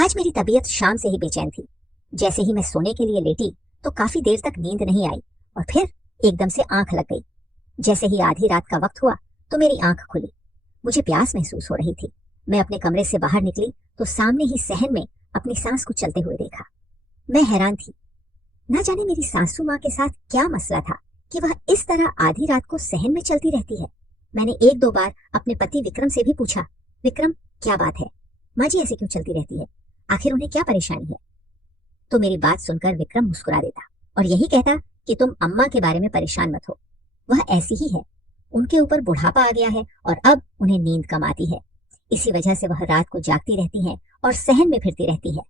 आज मेरी तबीयत शाम से ही बेचैन थी। जैसे ही मैं सोने के लिए लेटी तो काफी देर तक नींद नहीं आई और फिर एकदम से आंख लग गई। जैसे ही आधी रात का वक्त हुआ तो मेरी आंख खुली। मुझे प्यास महसूस हो रही थी। मैं अपने कमरे से बाहर निकली तो सामने ही सहन में अपनी सांस को चलते हुए देखा। मैं हैरान थी। न जाने मेरी सासू माँ के साथ क्या मसला था कि वह इस तरह आधी रात को सहन में चलती रहती है। मैंने एक दो बार अपने पति विक्रम से भी पूछा, विक्रम क्या बात है, माँ जी ऐसे क्यों चलती रहती है, आखिर उन्हें क्या परेशानी है। तो मेरी बात सुनकर विक्रम मुस्कुरा देता और यही कहता कि तुम अम्मा के बारे में परेशान मत हो, वह ऐसी ही है, उनके ऊपर बुढ़ापा आ गया है और अब उन्हें नींद कम आती है, इसी वजह से वह रात को जागती रहती हैं और सहन में फिरती रहती है।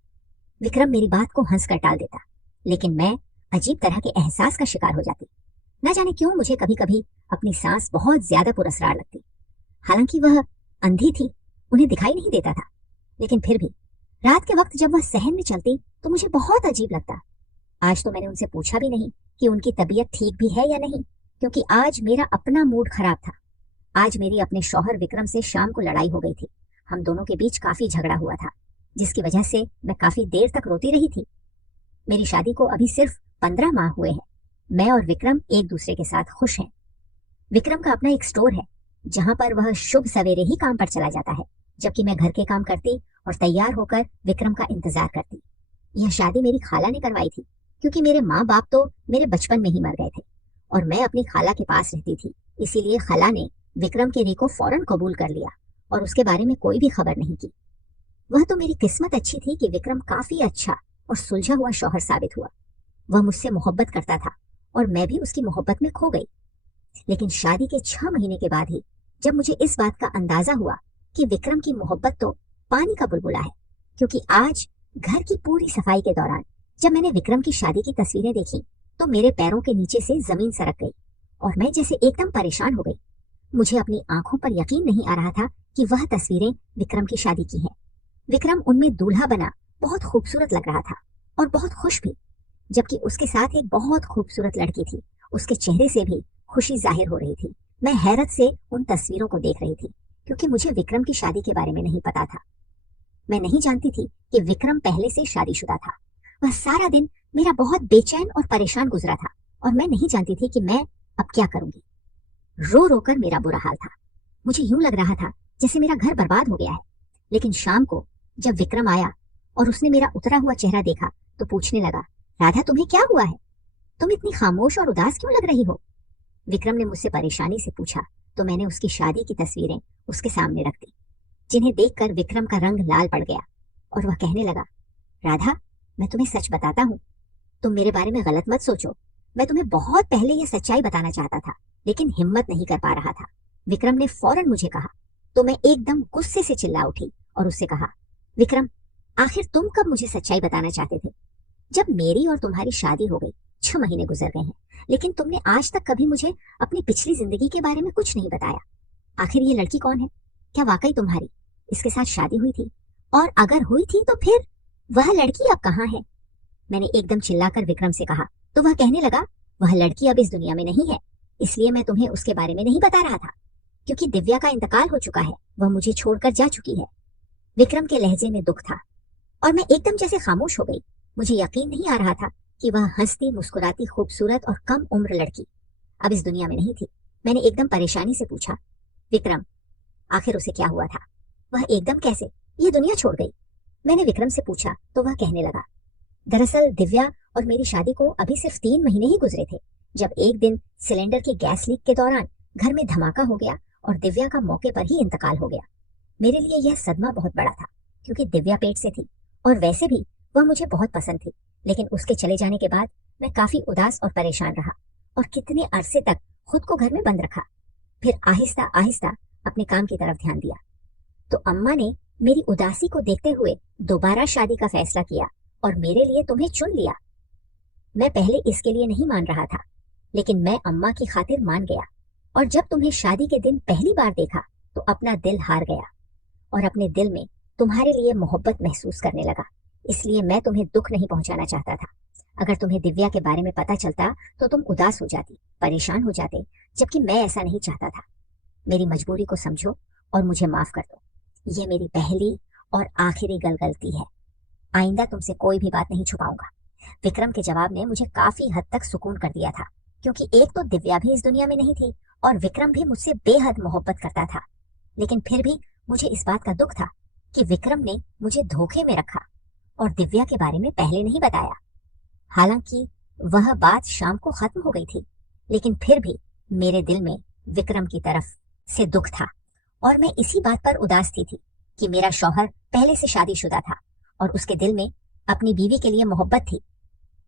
विक्रम मेरी बात को हंसकर टाल देता, लेकिन मैं अजीब तरह के एहसास का शिकार हो जाती। न जाने क्यों मुझे कभी कभी अपनी सांस बहुत ज्यादा पुरस्कार लगती। हालांकि वह अंधी थी, उन्हें दिखाई नहीं देता था, लेकिन फिर भी रात के वक्त जब वह सहन में चलती तो मुझे बहुत अजीब लगता। आज तो मैंने उनसे पूछा भी नहीं कि उनकी तबीयत ठीक भी है या नहीं, क्योंकि आज मेरा अपना मूड खराब था। आज मेरी अपने शौहर विक्रम से शाम को लड़ाई हो गई थी। हम दोनों के बीच काफी झगड़ा हुआ था, जिसकी वजह से मैं काफी देर तक रोती रही थी। मेरी शादी को अभी सिर्फ 15 माह हुए हैं। मैं और विक्रम एक दूसरे के साथ खुश हैं। विक्रम का अपना एक स्टोर है जहां पर वह शुभ सवेरे ही काम पर चला जाता है, जबकि मैं घर के काम करती और तैयार होकर विक्रम का इंतजार करती। यह शादी मेरी खाला ने करवाई थी, क्योंकि मेरे माँ बाप तो मेरे बचपन में ही मर गए थे और मैं अपनी खाला के पास रहती थी। इसीलिए खाला ने विक्रम के री को फौरन कबूल कर लिया और उसके बारे में कोई भी खबर नहीं की। वह तो मेरी किस्मत अच्छी थी कि विक्रम काफी अच्छा और सुलझा हुआ शौहर साबित हुआ। वह मुझसे मोहब्बत करता था और मैं भी उसकी मोहब्बत में खो गई। लेकिन शादी के 6 महीने के बाद ही जब मुझे इस बात का अंदाजा हुआ कि विक्रम की मोहब्बत तो पानी का बुलबुला है, क्योंकि आज घर की पूरी सफाई के दौरान जब मैंने विक्रम की शादी की तस्वीरें देखी तो मेरे पैरों के नीचे से जमीन सरक गई और मैं जैसे एकदम परेशान हो गई। मुझे अपनी आंखों पर यकीन नहीं आ रहा था कि वह तस्वीरें विक्रम की शादी की हैं। विक्रम उनमें दूल्हा बना बहुत खूबसूरत लग रहा था और बहुत खुश भी, जबकि उसके साथ एक बहुत खूबसूरत लड़की थी। उसके चेहरे से भी खुशी जाहिर हो रही थी। मैं हैरत से उन तस्वीरों को देख रही थी, क्योंकि मुझे विक्रम की शादी के बारे में नहीं पता था। मैं नहीं जानती थी कि विक्रम पहले से शादीशुदा था। वह सारा दिन मेरा बहुत बेचैन और परेशान गुजरा था और मैं नहीं जानती थी कि मैं अब क्या करूंगी। रो रो कर मेरा बुरा हाल था। मुझे यूं लग रहा था जैसे मेरा घर बर्बाद हो गया है। लेकिन शाम को जब विक्रम आया और उसने मेरा उतरा हुआ चेहरा देखा तो पूछने लगा, राधा तुम्हें क्या हुआ है, तुम इतनी खामोश और उदास क्यों लग रही हो। विक्रम ने मुझसे परेशानी से पूछा तो मैंने उसकी शादी की तस्वीरें उसके सामने रख दी, जिन्हें देखकर विक्रम का रंग लाल पड़ गया और वह कहने लगा, राधा मैं तुम्हें सच बताता हूँ, तुम मेरे बारे में गलत मत सोचो। मैं तुम्हें बहुत पहले यह सच्चाई बताना चाहता था, लेकिन हिम्मत नहीं कर पा रहा था। विक्रम ने फौरन मुझे कहा तो मैं एकदम गुस्से से चिल्ला उठी और उससे कहा, विक्रम आखिर तुम कब मुझे सच्चाई बताना चाहते थे। जब मेरी और तुम्हारी शादी हो गई 6 महीने गुजर गए हैं, लेकिन तुमने आज तक कभी मुझे अपनी पिछली जिंदगी के बारे में कुछ नहीं बताया। आखिर ये लड़की कौन है, क्या वाकई तुम्हारी इसके साथ शादी हुई थी, और अगर हुई थी तो फिर वह लड़की अब कहाँ है। मैंने एकदम चिल्लाकर विक्रम से कहा तो वह कहने लगा, वह लड़की अब इस दुनिया में नहीं है, इसलिए मैं तुम्हें उसके बारे में नहीं बता रहा था, क्योंकि दिव्या का इंतकाल हो चुका है, वह मुझे छोड़कर जा चुकी है। विक्रम के लहजे में दुख था और मैं एकदम जैसे खामोश हो गई। मुझे यकीन नहीं आ रहा था कि वह हंसती मुस्कुराती खूबसूरत और कम उम्र लड़की अब इस दुनिया में नहीं थी। मैंने एकदम परेशानी से पूछा, विक्रम आखिर उसे क्या हुआ था, वह एकदम कैसे ये दुनिया छोड़ गई। मैंने विक्रम से पूछा तो वह कहने लगा, दरअसल दिव्या और मेरी शादी को अभी सिर्फ 3 महीने ही गुजरे थे, जब एक दिन सिलेंडर की गैस लीक के दौरान घर में धमाका हो गया और दिव्या का मौके पर ही इंतकाल हो गया। मेरे लिए यह सदमा बहुत बड़ा था, क्योंकि दिव्या पेट से थी और वैसे भी वह मुझे बहुत पसंद थी। लेकिन उसके चले जाने के बाद मैं काफी उदास और परेशान रहा और कितने अरसे तक खुद को घर में बंद रखा। फिर आहिस्ता आहिस्ता अपने काम की तरफ ध्यान दिया तो अम्मा ने मेरी उदासी को देखते हुए दोबारा शादी का फैसला किया और मेरे लिए तुम्हें चुन लिया। मैं पहले इसके लिए नहीं मान रहा था, लेकिन मैं अम्मा की खातिर मान गया और जब तुम्हें शादी के दिन पहली बार देखा तो अपना दिल हार गया और अपने दिल में तुम्हारे लिए मोहब्बत महसूस करने लगा। इसलिए मैं तुम्हें दुख नहीं पहुंचाना चाहता था। अगर तुम्हें दिव्या के बारे में पता चलता तो तुम उदास हो जाती, परेशान हो जाते, जबकि मैं ऐसा नहीं चाहता था। मेरी मजबूरी को समझो और मुझे माफ कर दो। यह मेरी पहली और आखिरी गलती है। आइंदा तुमसे कोई भी बात नहीं छुपाऊंगा। विक्रम के जवाब ने मुझे काफी हद तक सुकून कर दिया था, क्योंकि एक तो दिव्या भी इस दुनिया में नहीं थी और विक्रम भी मुझसे बेहद मोहब्बत करता था। लेकिन फिर भी मुझे इस बात का दुख था कि विक्रम ने मुझे धोखे में रखा और दिव्या के बारे में पहले नहीं बताया। हालांकि वह बात शाम को खत्म हो गई थी, लेकिन फिर भी मेरे दिल में विक्रम की तरफ से दुख था और मैं इसी बात पर उदास थी कि मेरा शौहर पहले से शादीशुदा था और उसके दिल में अपनी बीवी के लिए मोहब्बत थी।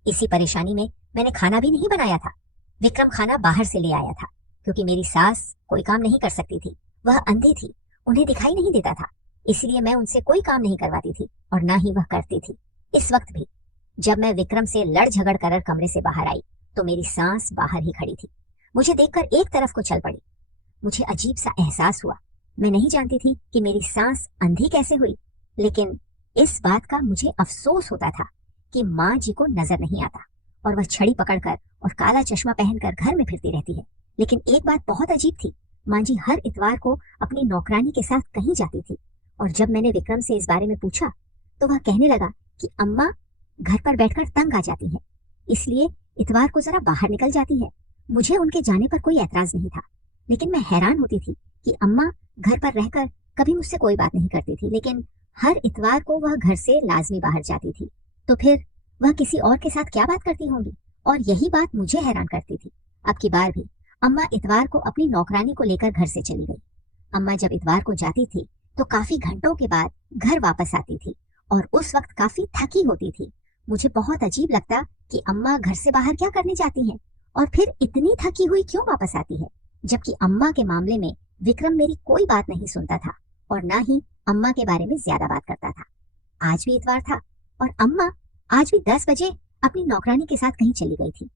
इसी परेशानी में मैंने खाना भी नहीं बनाया था। विक्रम खाना बाहर से ले आया था, क्योंकि मेरी सास कोई काम नहीं कर सकती थी। वह अंधी थी, उन्हें दिखाई नहीं देता था, इसलिए मैं उनसे कोई काम नहीं करवाती थी और ना ही वह करती थी। इस वक्त भी जब मैं विक्रम से लड़ झगड़ कर कमरे से बाहर आई तो मेरी सास बाहर ही खड़ी थी। मुझे देखकर एक तरफ को चल पड़ी। मुझे अजीब सा एहसास हुआ। मैं नहीं जानती थी कि मेरी सास अंधी कैसे हुई, लेकिन इस बात का मुझे अफसोस होता था कि माँ जी को नजर नहीं आता और वह छड़ी पकड़कर और काला चश्मा पहनकर घर में फिरती रहती है। लेकिन एक बात बहुत अजीब थी, माँ जी हर इतवार को अपनी नौकरानी के साथ कहीं जाती थी और जब मैंने विक्रम से इस बारे में पूछा तो वह कहने लगा कि अम्मा घर पर बैठकर तंग आ जाती है, इसलिए इतवार को जरा बाहर निकल जाती है। मुझे उनके जाने पर कोई ऐतराज नहीं था, लेकिन मैं हैरान होती थी कि अम्मा घर पर रहकर कभी मुझसे कोई बात नहीं करती थी, लेकिन हर इतवार को वह घर से लाजमी बाहर जाती थी। तो फिर वह किसी और के साथ क्या बात करती होंगी, और यही बात मुझे हैरान करती थी। अब की बार भी अम्मा इतवार को अपनी नौकरानी को लेकर घर से चली गई। अम्मा जब इतवार को जाती थी तो काफी घंटों के बाद घर वापस आती थी और उस वक्त काफी थकी होती थी। मुझे बहुत अजीब लगता कि अम्मा घर से बाहर क्या करने जाती हैं और फिर इतनी थकी हुई क्यों वापस आती है, जबकि अम्मा के मामले में विक्रम मेरी कोई बात नहीं सुनता था और ना ही अम्मा के बारे में ज्यादा बात करता था। आज भी इतवार था और अम्मा आज भी 10 बजे अपनी नौकरानी के साथ कहीं चली गई थी।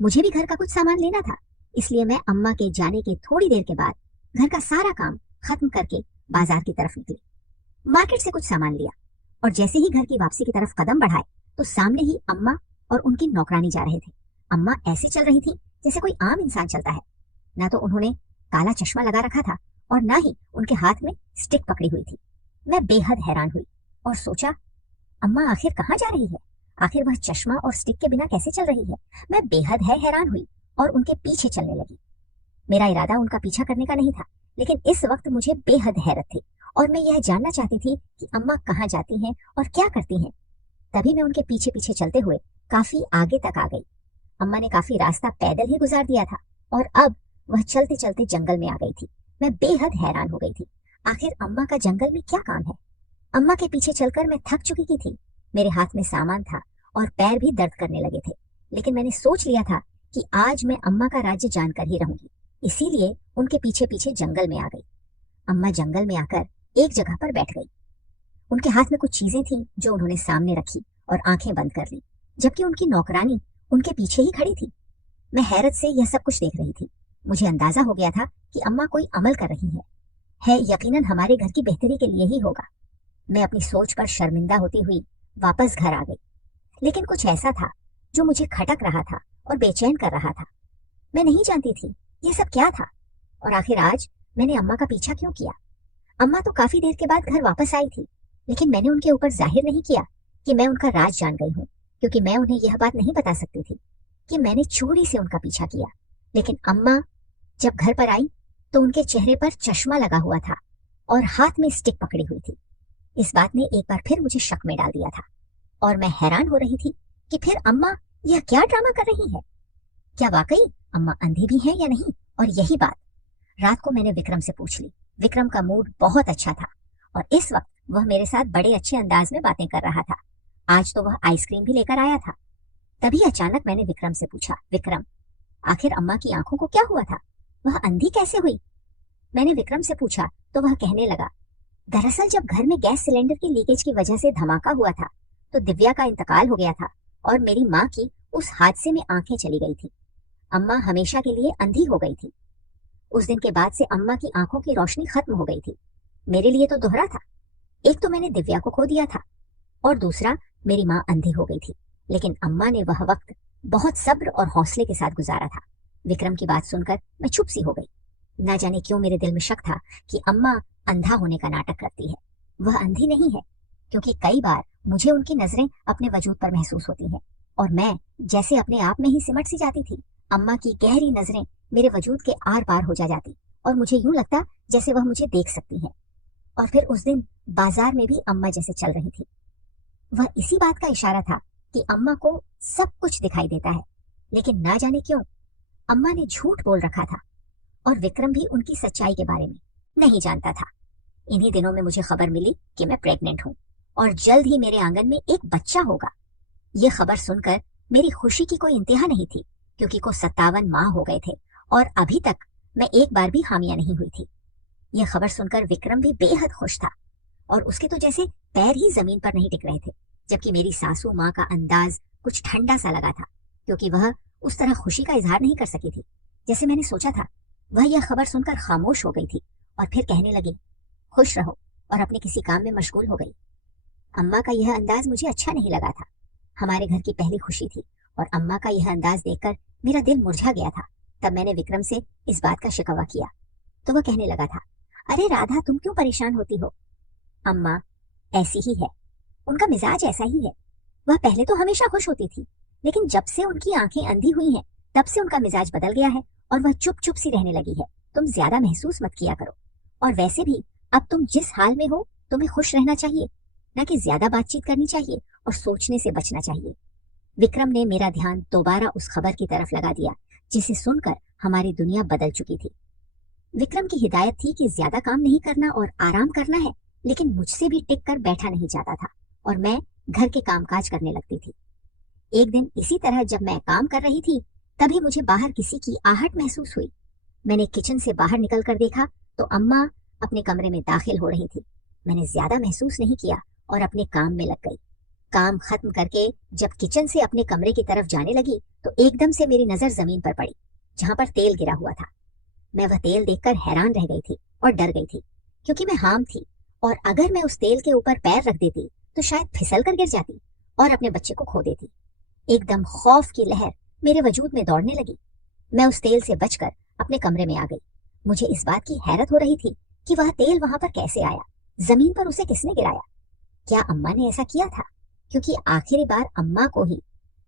मुझे भी घर का कुछ सामान लेना था, इसलिए मैं अम्मा के जाने के थोड़ी देर के बाद घर का सारा काम खत्म करके बाजार की तरफ निकली। मार्केट से कुछ सामान लिया और जैसे ही घर की वापसी की तरफ कदम बढ़ाए तो सामने ही अम्मा और उनकी नौकरानी जा रहे थे। अम्मा ऐसे चल रही थी जैसे कोई आम इंसान चलता है। ना तो उन्होंने काला चश्मा लगा रखा था और ना ही उनके हाथ में स्टिक पकड़ी हुई थी। मैं बेहद हैरान हुई और सोचा, अम्मा आखिर कहाँ जा रही है? आखिर वह चश्मा और स्टिक के बिना कैसे चल रही है? मैं बेहद हैरान हुई और उनके पीछे चलने लगी। मेरा इरादा उनका पीछा करने का नहीं था, लेकिन इस वक्त मुझे बेहद हैरत थी और मैं यह जानना चाहती थी कि अम्मा कहाँ जाती हैं और क्या करती हैं। तभी मैं उनके पीछे पीछे चलते हुए काफी आगे तक आ गई। अम्मा ने काफी रास्ता पैदल ही गुजार दिया था और अब वह चलते चलते जंगल में आ गई थी। मैं बेहद हैरान हो गई थी। आखिर अम्मा का जंगल में क्या काम है? अम्मा के पीछे चलकर मैं थक चुकी की थी। मेरे हाथ में सामान था और पैर भी दर्द करने लगे थे, लेकिन मैंने सोच लिया था कि आज मैं अम्मा का राज्य जानकर ही रहूंगी, इसीलिए उनके पीछे पीछे जंगल में आ गई। अम्मा जंगल में आकर एक जगह पर बैठ गई। उनके हाथ में कुछ चीजें थी जो उन्होंने सामने रखी और आंखें बंद कर ली, जबकि उनकी नौकरानी उनके पीछे ही खड़ी थी। मैं हैरत से यह सब कुछ देख रही थी। मुझे अंदाजा हो गया था कि अम्मा कोई अमल कर रही है यकीनन हमारे घर की बेहतरी के लिए ही होगा। मैं अपनी सोच पर शर्मिंदा होती हुई वापस घर आ गई, लेकिन कुछ ऐसा था जो मुझे खटक रहा था और बेचैन कर रहा था। मैं नहीं जानती थी यह सब क्या था और आखिर आज मैंने अम्मा का पीछा क्यों किया। अम्मा तो काफी देर के बाद घर वापस आई थी, लेकिन मैंने उनके ऊपर जाहिर नहीं किया कि मैं उनका राज जान गई हूँ, क्योंकि मैं उन्हें यह बात नहीं बता सकती थी कि मैंने चोरी से उनका पीछा किया। लेकिन अम्मा जब घर पर आई तो उनके चेहरे पर चश्मा लगा हुआ था और हाथ में स्टिक पकड़ी हुई थी। इस बात ने एक बार फिर मुझे शक में डाल दिया था और मैं हैरान हो रही थी कि फिर अम्मा यह क्या ड्रामा कर रही है। क्या वाकई अम्मा अंधी भी हैं या नहीं? और यही बात रात को मैंने विक्रम से पूछ ली। विक्रम का मूड बहुत अच्छा था और इस वक्त वह मेरे साथ बड़े अच्छे अंदाज में बातें कर रहा था। आज तो वह आइसक्रीम भी लेकर आया था। तभी अचानक मैंने विक्रम से पूछा, विक्रम, आखिर अम्मा की आंखों को क्या हुआ था? वह अंधी कैसे हुई? मैंने विक्रम से पूछा तो वह कहने लगा, दरअसल जब घर में गैस सिलेंडर की लीकेज की वजह से धमाका हुआ था तो दिव्या का इंतकाल हो गया था और मेरी माँ की उस हादसे में आंखें चली गई थी। अम्मा हमेशा के लिए अंधी हो गई थी। उस दिन के बाद से अम्मा की आंखों की रोशनी खत्म हो गई थी। मेरे लिए तो दोहरा था, एक तो मैंने दिव्या को खो दिया था और दूसरा मेरी माँ अंधी हो गई थी। लेकिन अम्मा ने वह वक्त बहुत सब्र और हौसले के साथ गुजारा था। विक्रम की बात सुनकर मैं चुप सी हो गई। ना जाने क्यों मेरे दिल में शक था कि अम्मा अंधा होने का नाटक करती है। वह अंधी नहीं है, क्योंकि कई बार मुझे उनकी नजरें अपने वजूद पर महसूस होती हैं और मैं जैसे अपने आप में ही सिमट सी जाती थी। अम्मा की गहरी नजरें मेरे वजूद के आर पार हो जाती और मुझे यूं लगता जैसे वह मुझे देख सकती है। और फिर उस दिन बाजार में भी अम्मा जैसे चल रही थी। वह इसी बात का इशारा था कि अम्मा को सब कुछ दिखाई देता है, लेकिन ना जाने क्यों अम्मा ने झूठ बोल रखा था और विक्रम भी उनकी सच्चाई के बारे में नहीं जानता था। इन्हीं दिनों में मुझे खबर मिली कि मैं प्रेग्नेंट हूँ और जल्द ही मेरे आंगन में एक बच्चा होगा। ये खबर सुनकर मेरी खुशी की कोई इंतहा नहीं थी, क्योंकि को 57 माह हो गए थे और अभी तक मैं एक बार भी हामिया नहीं हुई थी। यह खबर सुनकर विक्रम भी बेहद खुश था और उसके तो जैसे पैर ही जमीन पर नहीं टिक रहे थे, जबकि मेरी सासू माँ का अंदाज कुछ ठंडा सा लगा था, क्योंकि वह उस तरह खुशी का इजहार नहीं कर सकी थी जैसे मैंने सोचा था। वह यह खबर सुनकर खामोश हो गई थी और फिर कहने लगी, खुश रहो, और अपने किसी काम में मशगूल हो गई। अम्मा का यह अंदाज मुझे अच्छा नहीं लगा था। हमारे घर की पहली खुशी थी और अम्मा का यह अंदाज देखकर मेरा दिल मुरझा गया था। तब मैंने विक्रम से इस बात का शिकवा किया तो वह कहने लगा था, अरे राधा, तुम क्यों परेशान होती हो? अम्मा ऐसी ही है, उनका मिजाज ऐसा ही है। वह पहले तो हमेशा खुश होती थी, लेकिन जब से उनकी आंखें अंधी हुई हैं तब से उनका मिजाज बदल गया है और वह चुप चुप सी रहने लगी है। तुम ज्यादा महसूस मत किया करो, और वैसे भी अब तुम जिस हाल में हो तुम्हें खुश रहना चाहिए, न कि ज्यादा बातचीत करनी चाहिए और सोचने से बचना चाहिए। विक्रम ने मेरा ध्यान दोबारा उस खबर की तरफ लगा दिया जिसे सुनकर हमारी दुनिया बदल चुकी थी। विक्रम की हिदायत थी कि ज्यादा काम नहीं करना और आराम करना है, लेकिन मुझसे भी टिक कर बैठा नहीं जाता था और मैं घर के कामकाज करने लगती थी। एक दिन इसी तरह जब मैं काम कर रही थी तभी मुझे बाहर किसी की आहट महसूस हुई। मैंने किचन से बाहर निकल कर देखा तो अम्मा अपने कमरे में दाखिल हो रही थी। मैंने ज्यादा महसूस नहीं किया और अपने काम में लग गई। काम खत्म करके जब किचन से अपने कमरे की तरफ जाने लगी तो एकदम से मेरी नजर जमीन पर पड़ी जहां पर तेल गिरा हुआ था। मैं वह तेल देखकर हैरान रह गई थी और डर गई थी, क्योंकि मैं हाम थी और अगर मैं उस तेल के ऊपर पैर रख देती तो शायद फिसल कर गिर जाती और अपने बच्चे को खो देती। एकदम खौफ की लहर मेरे वजूद में दौड़ने लगी। मैं उस तेल से बचकर अपने कमरे में आ गई। मुझे इस बात की हैरत हो रही थी कि वह तेल वहां पर कैसे आया, जमीन पर उसे किसने गिराया। क्या अम्मा ने ऐसा किया था? क्योंकि आखिरी बार अम्मा को ही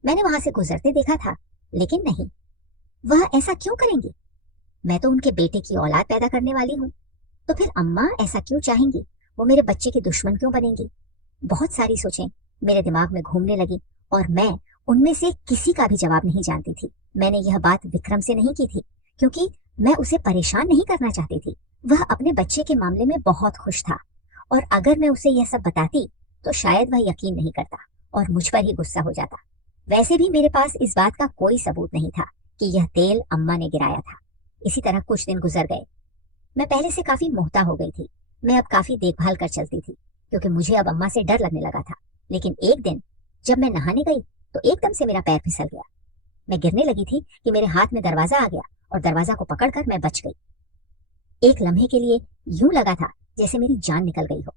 मैंने वहां से गुजरते देखा था, लेकिन नहीं, वह ऐसा क्यों करेंगी? मैं तो उनके बेटे की औलाद पैदा करने वाली हूँ, तो फिर अम्मा ऐसा क्यों चाहेंगी? वो मेरे बच्चे की दुश्मन क्यों बनेंगी? बहुत सारी सोचें मेरे दिमाग में घूमने लगी और मैं उनमें से किसी का भी जवाब नहीं जानती थी। मैंने यह बात विक्रम से नहीं की थी, क्योंकि मैं उसे परेशान नहीं करना चाहती थी। वह अपने बच्चे के मामले में बहुत खुश था और अगर मैं उसे यह सब बताती तो शायद वह यकीन नहीं करता और मुझ पर ही गुस्सा हो जाता। वैसे भी मेरे पास इस बात का कोई सबूत नहीं था कि यह तेल अम्मा ने गिराया था। इसी तरह कुछ दिन गुजर गए। मैं पहले से काफी मोहता हो गई थी। मैं अब काफी देखभाल कर चलती थी, क्योंकि मुझे अब अम्मा से डर लगने लगा था। लेकिन एक दिन जब मैं नहाने गई तो एकदम से मेरा पैर फिसल गया। मैं गिरने लगी थी कि मेरे हाथ में दरवाजा आ गया और दरवाजा को पकड़कर मैं बच गई। एक लम्हे के लिए यूं लगा था जैसे मेरी जान निकल गई हो।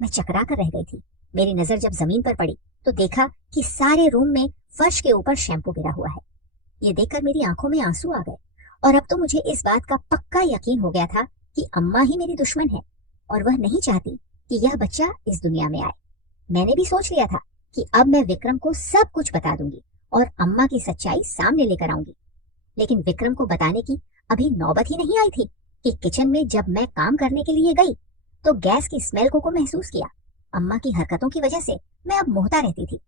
मैं चकरा कर रह गई थी। मेरी नजर जब जमीन पर पड़ी तो देखा कि सारे रूम में फर्श के ऊपर शैम्पू गिरा हुआ है। ये देखकर मेरी आंखों में आंसू आ गए और अब तो मुझे इस बात का पक्का यकीन हो गया था कि अम्मा ही मेरी दुश्मन है और वह नहीं चाहती कि यह बच्चा इस दुनिया में आए। मैंने भी सोच लिया था कि अब मैं विक्रम को सब कुछ बता दूंगी और अम्मा की सच्चाई सामने लेकर आऊंगी। लेकिन विक्रम को बताने की अभी नौबत ही नहीं आई थी कि किचन में जब मैं काम करने के लिए गई तो गैस की स्मेल को महसूस किया। अम्मा की हरकतों की वजह से मैं अब मोहता रहती थी,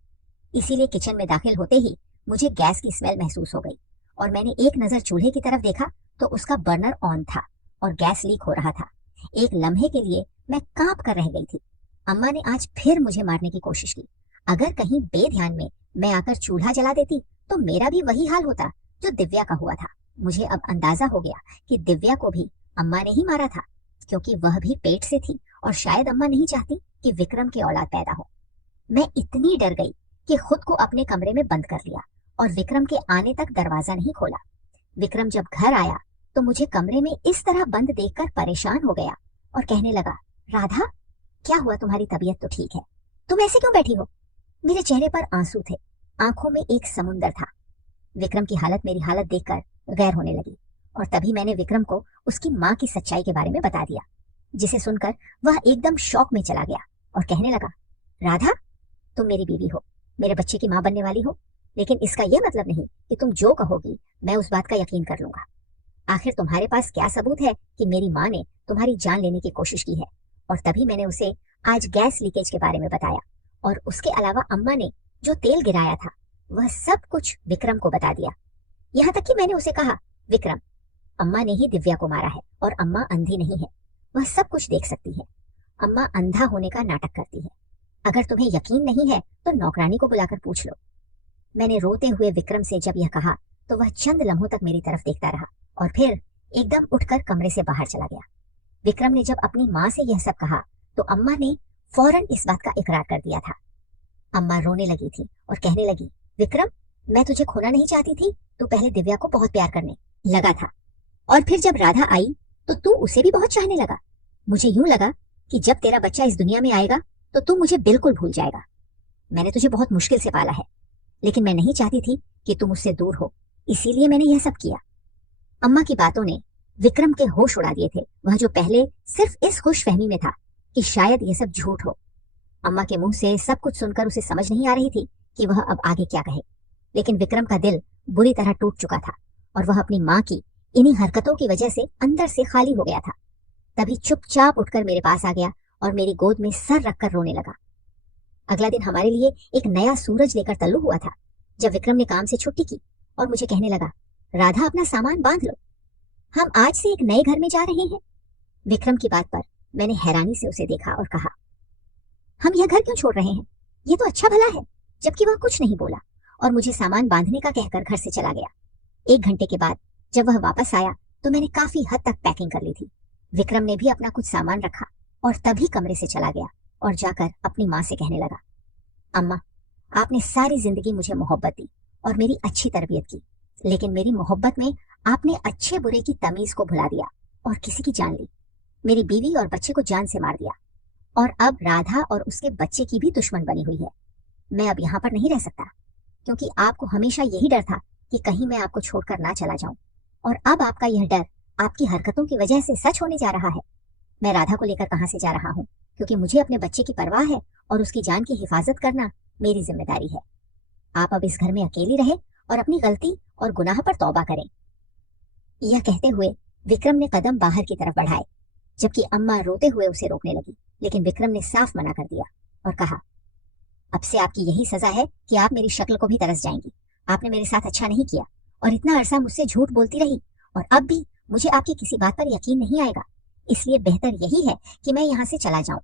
इसीलिए किचन में दाखिल होते ही मुझे गैस की स्मेल महसूस हो गई और मैंने एक नजर चूल्हे की तरफ देखा तो उसका बर्नर ऑन था और गैस लीक हो रहा था। एक लम्हे के लिए मैं कांप कर रह गई थी। अम्मा ने आज फिर मुझे मारने की कोशिश की। अगर कहीं बेध्यान में मैं आकर चूल्हा जला देती तो मेरा भी वही हाल होता जो दिव्या का हुआ था। मुझे अब अंदाजा हो गया कि दिव्या को भी अम्मा ने ही मारा था, क्योंकि वह भी पेट से थी और शायद अम्मा नहीं चाहती कि विक्रम की औलाद पैदा हो। मैं इतनी डर गई कि खुद को अपने कमरे में बंद कर लिया और विक्रम के आने तक दरवाजा नहीं खोला। विक्रम जब घर आया तो मुझे कमरे में इस तरह बंद देखकर परेशान हो गया और कहने लगा, राधा, क्या हुआ? तुम्हारी तबीयत तो ठीक है, तुम ऐसे क्यों बैठी हो? मेरे चेहरे पर आंसू थे, आंखों में एक समुंदर था। विक्रम की हालत मेरी हालत देखकर गैर होने लगी और तभी मैंने विक्रम को उसकी माँ की सच्चाई के बारे में बता दिया, जिसे सुनकर वह एकदम शॉक में चला गया और कहने लगा, राधा, तुम मेरी बीवी हो, मेरे बच्चे की माँ बनने वाली हो, लेकिन इसका यह मतलब नहीं कि तुम जो कहोगी मैं उस बात का यकीन कर लूंगा। आखिर तुम्हारे पास क्या सबूत है कि मेरी माँ ने तुम्हारी जान लेने की कोशिश की है? और तभी मैंने उसे आज गैस लीकेज के बारे में बताया, और उसके अलावा अम्मा ने जो तेल गिराया था वह सब कुछ विक्रम को बता दिया। यहाँ तक कि मैंने उसे कहा, विक्रम, अम्मा ने ही दिव्या को मारा है और अम्मा अंधी नहीं है, वह सब कुछ देख सकती है। अम्मा अंधा होने का नाटक करती है। अगर तुम्हें यकीन नहीं है तो नौकरानी को बुलाकर पूछ लो। मैंने रोते हुए विक्रम से जब यह कहा तो वह चंद लम्हों तक मेरी तरफ देखता रहा और फिर एकदम उठकर कमरे से बाहर चला गया। विक्रम ने जब अपनी माँ से यह सब कहा तो अम्मा ने फौरन इस बात का इकरार कर दिया था। अम्मा रोने लगी थी और कहने लगी, विक्रम, मैं तुझे खोना नहीं चाहती थी, तू पहले दिव्या को बहुत प्यार करने लगा था, और फिर जब राधा आई तो तू उसे भी बहुत चाहने लगा। मुझे यूं लगा कि जब तेरा बच्चा इस दुनिया में आएगा तो तू मुझे बिल्कुल भूल जाएगा। मैंने तुझे बहुत मुश्किल से पाला है, लेकिन मैं नहीं चाहती थी कि तुम मुझसे दूर हो, इसीलिए मैंने यह सब किया। अम्मा की बातों ने विक्रम के होश उड़ा दिए थे, वह जो पहले सिर्फ इस खुशफहमी में था कि शायद यह सब झूठ हो। अम्मा के मुंह से सब कुछ सुनकर उसे समझ नहीं आ रही थी कि वह अब आगे क्या कहे, लेकिन विक्रम का दिल बुरी तरह टूट चुका था और वह अपनी माँ की इन्हीं हरकतों की वजह से अंदर से खाली हो गया था। तभी चुपचाप उठकर मेरे पास आ गया और मेरी गोद में सर रखकर रोने लगा। अगला दिन हमारे लिए एक नया सूरज लेकर तल्लू हुआ था जब विक्रम ने काम से छुट्टी की और मुझे कहने लगा, राधा, अपना सामान बांध लो, हम आज से एक नए घर में जा रहे हैं। विक्रम की बात पर मैंने हैरानी से उसे देखा और कहा, हम यह घर क्यों छोड़ रहे हैं? ये तो अच्छा भला है। जबकि वह कुछ नहीं बोला और मुझे सामान बांधने का कहकर घर से चला गया। 1 घंटे के बाद जब वह वापस आया तो मैंने काफी हद तक पैकिंग कर ली थी। विक्रम ने भी अपना कुछ सामान रखा और तभी कमरे से चला गया और जाकर अपनी माँ से कहने लगा, अम्मा, आपने सारी जिंदगी मुझे मोहब्बत दी और मेरी अच्छी तरबियत की, लेकिन मेरी मोहब्बत में आपने अच्छे बुरे की तमीज को भुला दिया और किसी की जान ली। मेरी बीवी और बच्चे को जान से मार दिया और अब राधा और उसके बच्चे की भी दुश्मन बनी हुई है। मैं अब यहाँ पर नहीं रह सकता, क्योंकि आपको हमेशा यही डर था कि कहीं मैं आपको छोड़कर ना चला जाऊं, और अब आपका यह डर आपकी हरकतों की वजह से सच होने जा रहा है। मैं राधा को लेकर कहाँ से जा रहा हूँ, क्योंकि मुझे अपने बच्चे की परवाह है और उसकी जान की हिफाजत करना मेरी जिम्मेदारी है। आप अब इस घर में अकेली रहे और अपनी गलती और गुनाह पर तौबा करें। यह कहते हुए विक्रम ने कदम बाहर की तरफ बढ़ाए, जबकि अम्मा रोते हुए उसे रोकने लगी, लेकिन विक्रम ने साफ मना कर दिया और कहा, अब से आपकी यही सजा है कि आप मेरी शक्ल को भी तरस जाएंगी। आपने मेरे साथ अच्छा नहीं किया और इतना अरसा मुझसे झूठ बोलती रही, और अब भी मुझे आपकी किसी बात पर यकीन नहीं आएगा, इसलिए बेहतर यही है कि मैं यहाँ से चला जाऊं।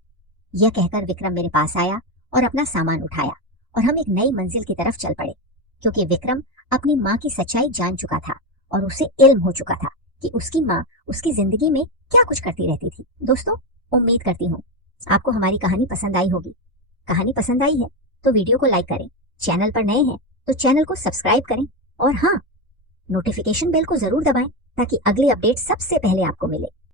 यह कहकर विक्रम मेरे पास आया और अपना सामान उठाया और हम एक नई मंजिल की तरफ चल पड़े, क्योंकि विक्रम अपनी माँ की सच्चाई जान चुका था और उसे इल्म हो चुका था कि उसकी माँ उसकी जिंदगी में क्या कुछ करती रहती थी। दोस्तों, उम्मीद करती हूँ आपको हमारी कहानी पसंद आई होगी। कहानी पसंद आई है तो वीडियो को लाइक करें, चैनल पर नए हैं तो चैनल को सब्सक्राइब करें, और हाँ, नोटिफिकेशन बेल को जरूर दबाएं ताकि अगली अपडेट सबसे पहले आपको मिले।